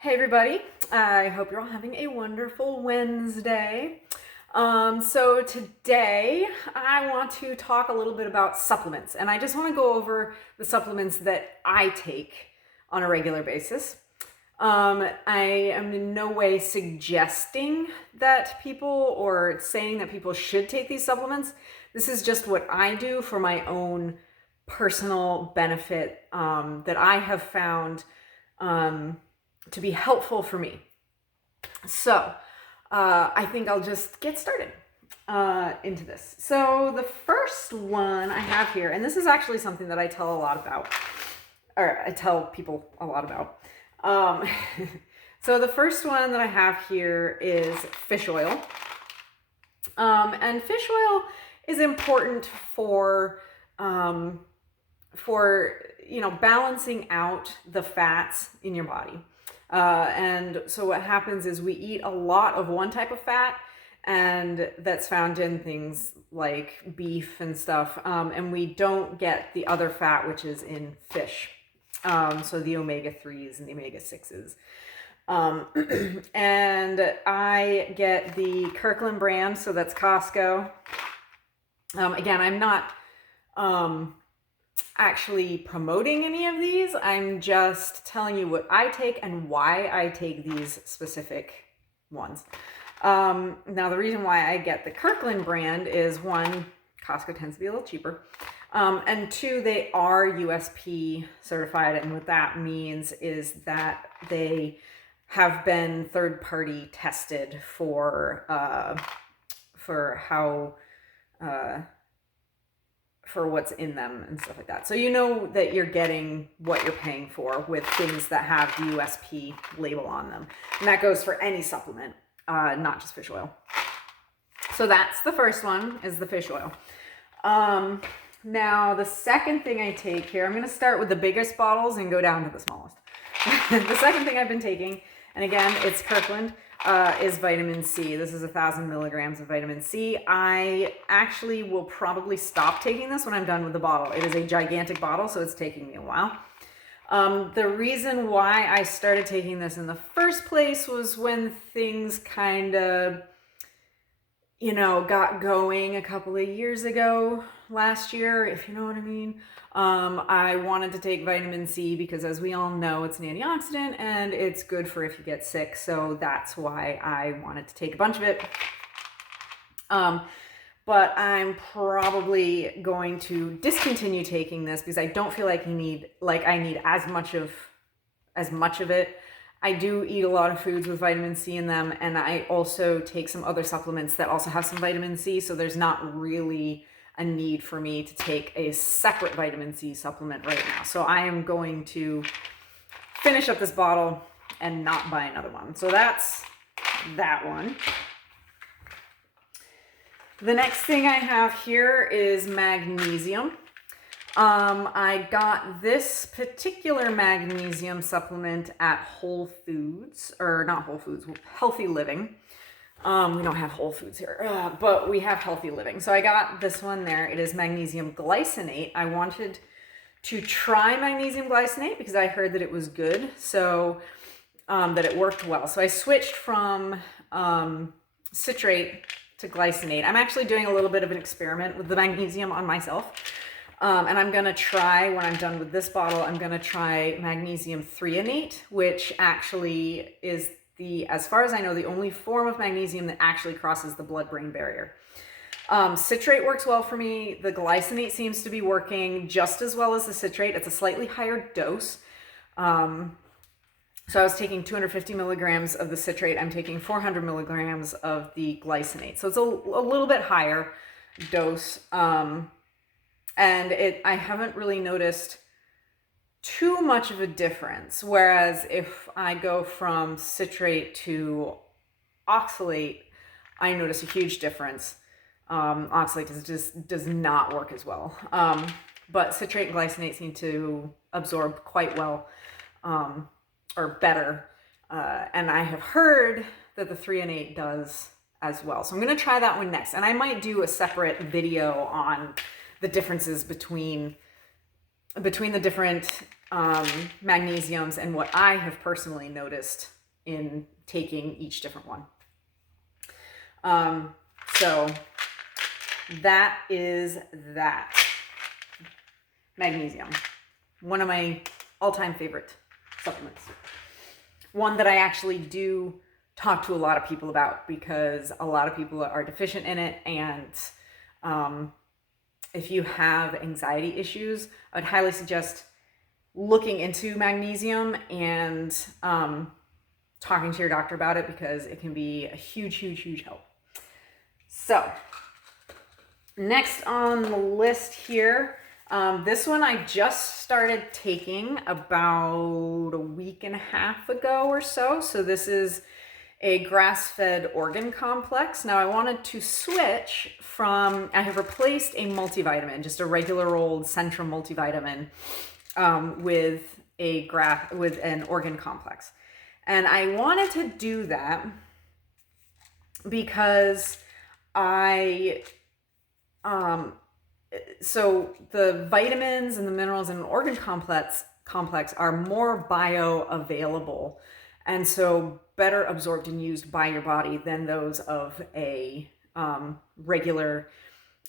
Hey everybody, I hope you're all having a wonderful Wednesday. So today I want to talk a little bit about supplements, and I just want to go over the supplements that I take on a regular basis. I am in no way suggesting that people or saying that people should take these supplements. This is just what I do for my own personal benefit that I have found to be helpful for me. So I think I'll just get started into this. So the first one I have here, and this is actually something that I tell a lot about, or I tell people a lot about. So the first one that I have here is fish oil. And fish oil is important for balancing out the fats in your body. And so what happens is we eat a lot of one type of fat, and that's found in things like beef and stuff, and we don't get the other fat, which is in fish. So the omega-3s and the omega-6s. And I get the Kirkland brand, so that's Costco. Again, I'm not actually promoting any of these. I'm just telling you what I take and why I take these specific ones. Now, the reason why I get the Kirkland brand is, one, Costco tends to be a little cheaper. And two, they are USP certified. And what that means is that they have been third-party tested for what's in them and stuff like that. So you know that you're getting what you're paying for with things that have the USP label on them. And that goes for any supplement, not just fish oil. So that's the first one, is the fish oil. Now the second thing I take here, I'm going to start with the biggest bottles and go down to the smallest. The second thing I've been taking, and again, it's Kirkland, is vitamin C. This is 1,000 milligrams of vitamin C. I actually will probably stop taking this when I'm done with the bottle. It is a gigantic bottle, so it's taking me a while. The reason why I started taking this in the first place was when things kind of, got going a couple of years ago, last year, if you know what I mean. I wanted to take vitamin C because, as we all know, it's an antioxidant and it's good for if you get sick. So that's why I wanted to take a bunch of it. But I'm probably going to discontinue taking this because I don't feel like I need as much of it. I do eat a lot of foods with vitamin C in them, and I also take some other supplements that also have some vitamin C, so there's not really a need for me to take a separate vitamin C supplement right now. So I am going to finish up this bottle and not buy another one. So that's that one. The next thing I have here is magnesium. I got this particular magnesium supplement at Whole Foods, or not Whole Foods, Healthy Living. We don't have Whole Foods here, but we have Healthy Living. So I got this one there. It is magnesium glycinate. I wanted to try magnesium glycinate because I heard that it was good, so that it worked well. So I switched from citrate to glycinate. I'm actually doing a little bit of an experiment with the magnesium on myself. And I'm going to try, when I'm done with this bottle, I'm going to try magnesium threonate, which actually is as far as I know, the only form of magnesium that actually crosses the blood-brain barrier. Citrate works well for me. The glycinate seems to be working just as well as the citrate. It's a slightly higher dose. So I was taking 250 milligrams of the citrate. I'm taking 400 milligrams of the glycinate. So it's a little bit higher dose. And I haven't really noticed too much of a difference. Whereas if I go from citrate to oxalate, I notice a huge difference. Oxalate just does not work as well. But citrate and glycinate seem to absorb quite well, or better. And I have heard that the threonate does as well. So I'm going to try that one next. And I might do a separate video on the differences between the different magnesiums and what I have personally noticed in taking each different one. So that is that. Magnesium, one of my all-time favorite supplements. One that I actually do talk to a lot of people about because a lot of people are deficient in it. And if you have anxiety issues, I would highly suggest looking into magnesium and talking to your doctor about it, because it can be a huge, huge, huge help. So next on the list here, this one I just started taking about a week and a half ago or so. So this is a grass-fed organ complex. Now I wanted to switch from, I have replaced a multivitamin, just a regular old Centrum multivitamin, with an organ complex. And I wanted to do that because so the vitamins and the minerals in an organ complex are more bioavailable, and so better absorbed and used by your body than those of a regular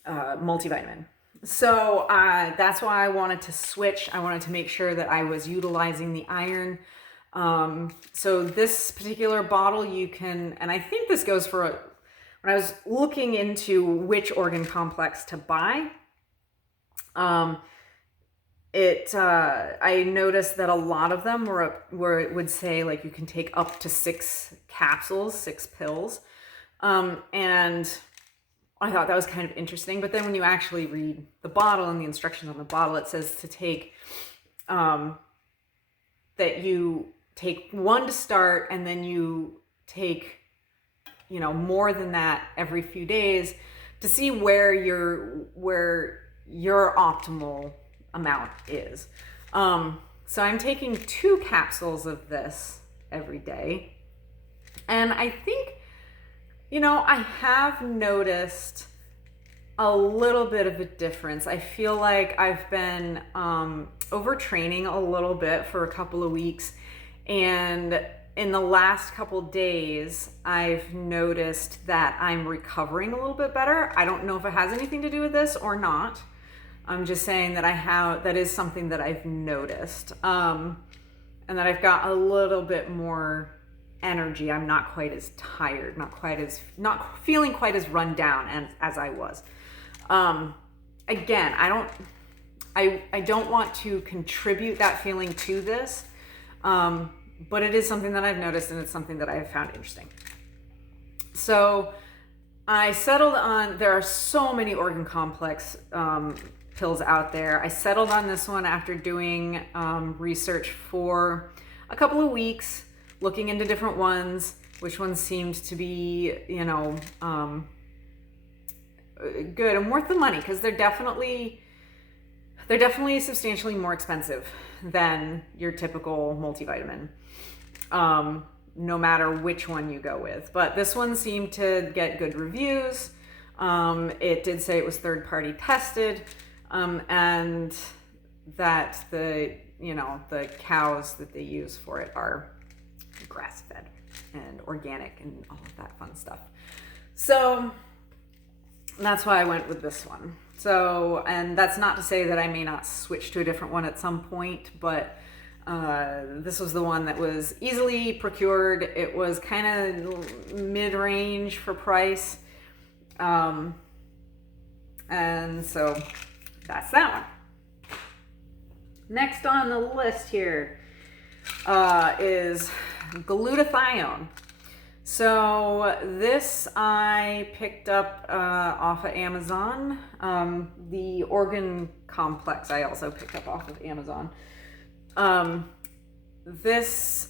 multivitamin. So that's why I wanted to switch. I wanted to make sure that I was utilizing the iron. So this particular bottle you can, and I think this goes for, when I was looking into which organ complex to buy, I noticed that a lot of them were it would say like you can take up to 6 capsules, 6 pills. And I thought that was kind of interesting. But then when you actually read the bottle and the instructions on the bottle, it says to take, that you take 1 to start, and then you take, more than that every few days to see where your optimal amount is. So I'm taking 2 capsules of this every day. And I think, I have noticed a little bit of a difference. I feel like I've been overtraining a little bit for a couple of weeks. And in the last couple days, I've noticed that I'm recovering a little bit better. I don't know if it has anything to do with this or not. I'm just saying that that is something that I've noticed. And that I've got a little bit more energy. I'm not quite as tired, not feeling quite as run down as I was. Again, I don't want to contribute that feeling to this. But it is something that I've noticed, and it's something that I have found interesting. So I settled on, there are so many organ complex pills out there. I settled on this one after doing research for a couple of weeks, looking into different ones, which ones seemed to be, good and worth the money, because they're definitely substantially more expensive than your typical multivitamin, no matter which one you go with. But this one seemed to get good reviews. It did say it was third-party tested, and that the cows that they use for it are grass-fed and organic and all of that fun stuff. So that's why I went with this one. So, and that's not to say that I may not switch to a different one at some point, but this was the one that was easily procured. It was kind of mid-range for price. And so that's that one. Next on the list here is glutathione. So this I picked up off of Amazon. The organ complex I also picked up off of Amazon. This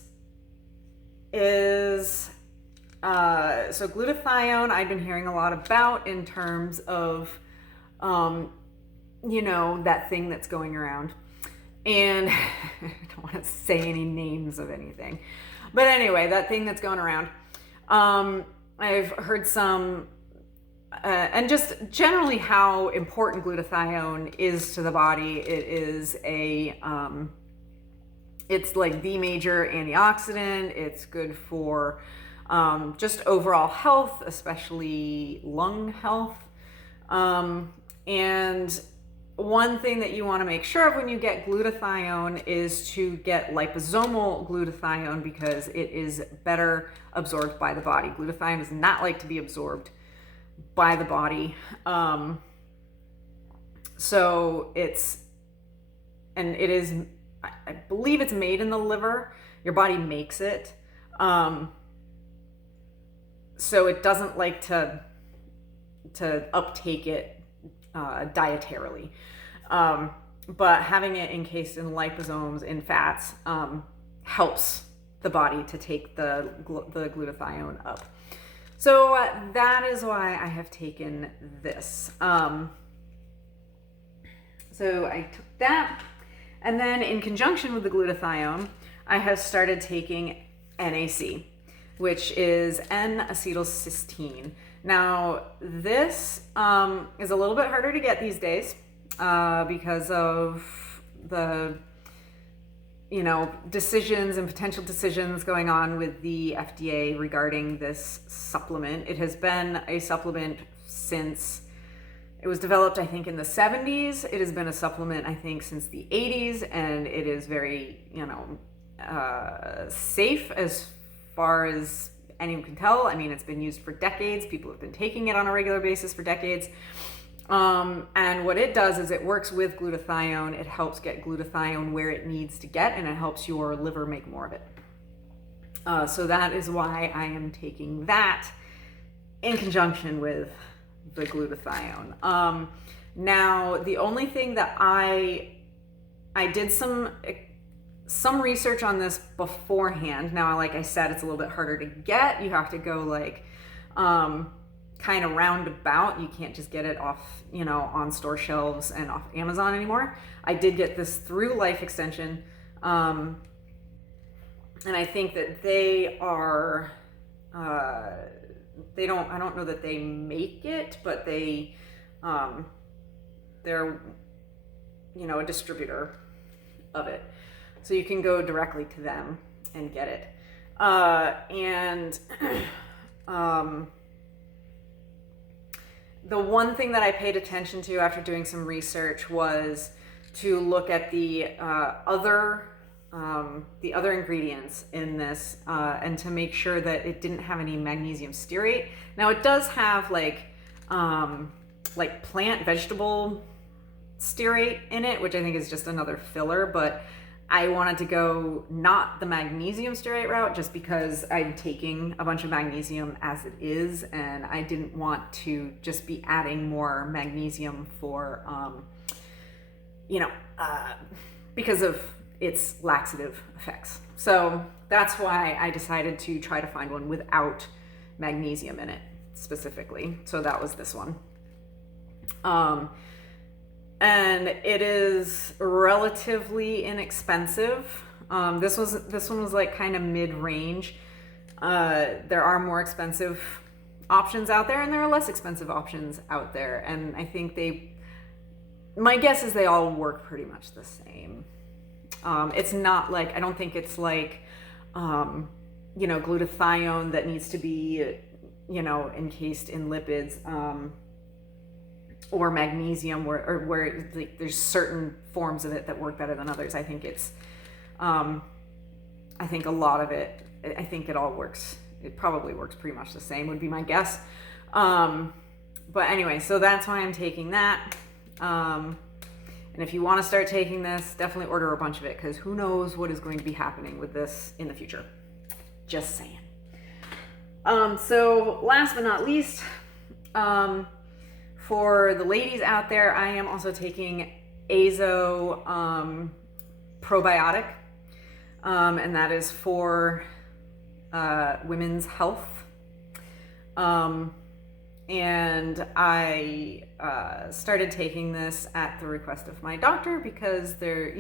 is, so glutathione I've been hearing a lot about in terms of, that thing that's going around. And I don't want to say any names of anything. But anyway, that thing that's going around. I've heard some, and just generally how important glutathione is to the body. It is a It's like the major antioxidant. It's good for just overall health, especially lung health. And one thing that you want to make sure of when you get glutathione is to get liposomal glutathione, because it is better absorbed by the body. Glutathione does not like to be absorbed by the body. So it is, I believe it's made in the liver. Your body makes it. So it doesn't like to uptake it dietarily. But having it encased in liposomes, in fats, helps the body to take the glutathione up. So that is why I have taken this. So I took that, and then in conjunction with the glutathione, I have started taking NAC, which is N-acetylcysteine. Now, this is a little bit harder to get these days because of the, decisions and potential decisions going on with the FDA regarding this supplement. It has been a supplement since it was developed, I think, in the 70s. It has been a supplement, I think, since the 80s, and it is very, safe as far as anyone can tell. I mean, it's been used for decades. People have been taking it on a regular basis for decades. And what it does is it works with glutathione. It helps get glutathione where it needs to get, and it helps your liver make more of it. So that is why I am taking that in conjunction with the glutathione. Now, the only thing that I did some research on this beforehand. Now, like I said, it's a little bit harder to get. You have to go like kind of roundabout. You can't just get it off, on store shelves and off Amazon anymore. I did get this through Life Extension. And I think that they are, I don't know that they make it, but they're, a distributor of it. So you can go directly to them and get it. The one thing that I paid attention to after doing some research was to look at the other ingredients in this, and to make sure that it didn't have any magnesium stearate. Now, it does have like plant vegetable stearate in it, which I think is just another filler, but I wanted to go not the magnesium stearate route, just because I'm taking a bunch of magnesium as it is, and I didn't want to just be adding more magnesium for, because of its laxative effects. So that's why I decided to try to find one without magnesium in it specifically. So that was this one. And it is relatively inexpensive. This one was like kind of mid-range. There are more expensive options out there, and there are less expensive options out there. And I think my guess is they all work pretty much the same. It's not like, I don't think it's like, glutathione that needs to be, encased in lipids, or magnesium where like, there's certain forms of it that work better than others. I think it's, I think a lot of it, I think it all works. It probably works pretty much the same, would be my guess. But anyway, so that's why I'm taking that. And if you want to start taking this, definitely order a bunch of it, because who knows what is going to be happening with this in the future. Just saying. So last but not least, for the ladies out there, I am also taking Azo probiotic, and that is for women's health. And I started taking this at the request of my doctor, because there,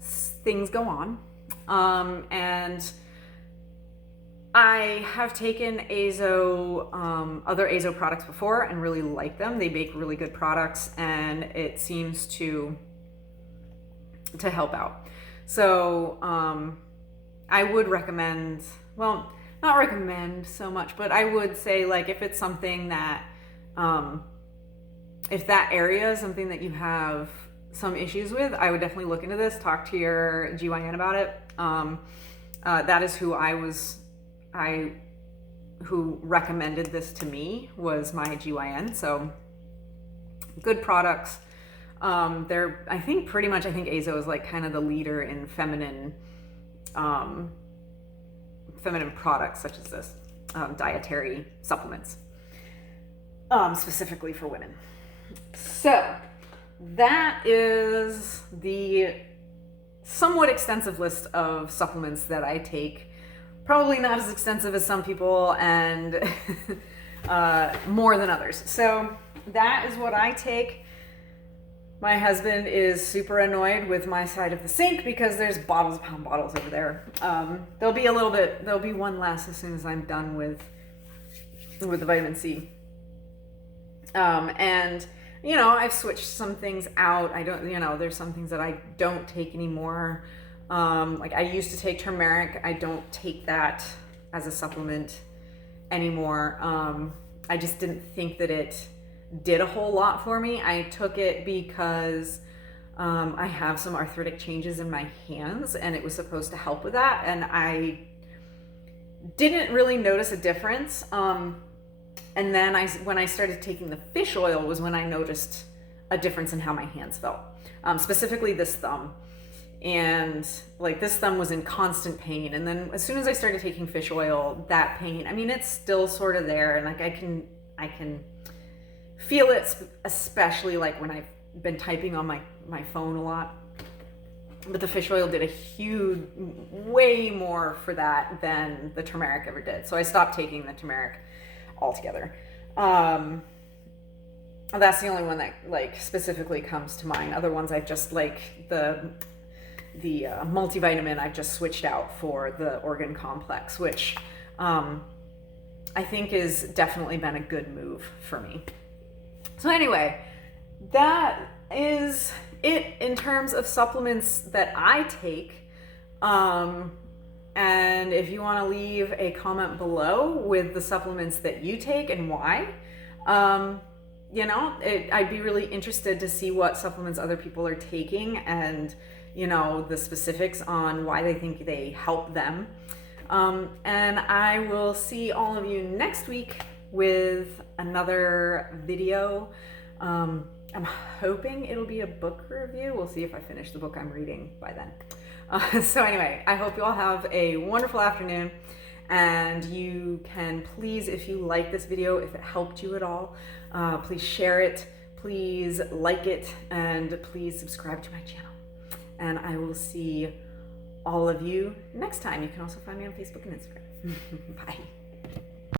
things go on. And I have taken other Azo products before and really like them. They make really good products, and it seems to help out. So I would recommend, well, not recommend so much, but I would say, like, if it's something that, if that area is something that you have some issues with, I would definitely look into this, talk to your GYN about it. That is who recommended this to me, was my GYN. So good products. I think Azo is like kind of the leader in feminine products such as this, dietary supplements, specifically for women. So that is the somewhat extensive list of supplements that I take. Probably not as extensive as some people, and more than others. So that is what I take. My husband is super annoyed with my side of the sink because there's bottles upon bottles over there. There'll be one less as soon as I'm done with the vitamin C. And I've switched some things out. There's some things that I don't take anymore. Like I used to take turmeric. I don't take that as a supplement anymore. I just didn't think that it did a whole lot for me. I took it because I have some arthritic changes in my hands, and it was supposed to help with that, and I didn't really notice a difference. And then when I started taking the fish oil was when I noticed a difference in how my hands felt, specifically this thumb. And like this thumb was in constant pain, and then as soon as I started taking fish oil, that pain, it's still sort of there, and like I can feel it, especially like when I've been typing on my phone a lot. But the fish oil did a huge, way more for that than the turmeric ever did. So I stopped taking the turmeric altogether. That's the only one that like specifically comes to mind. Other ones I've just like the multivitamin I've just switched out for the organ complex, which I think has definitely been a good move for me. So anyway, that is it in terms of supplements that I take. And if you want to leave a comment below with the supplements that you take and why, I'd be really interested to see what supplements other people are taking, and the specifics on why they think they help them. And I will see all of you next week with another video. I'm hoping it'll be a book review. We'll see if I finish the book I'm reading by then. So anyway, I hope you all have a wonderful afternoon, and you can please, if you like this video, if it helped you at all, please share it, please like it, and please subscribe to my channel. And I will see all of you next time. You can also find me on Facebook and Instagram. Bye.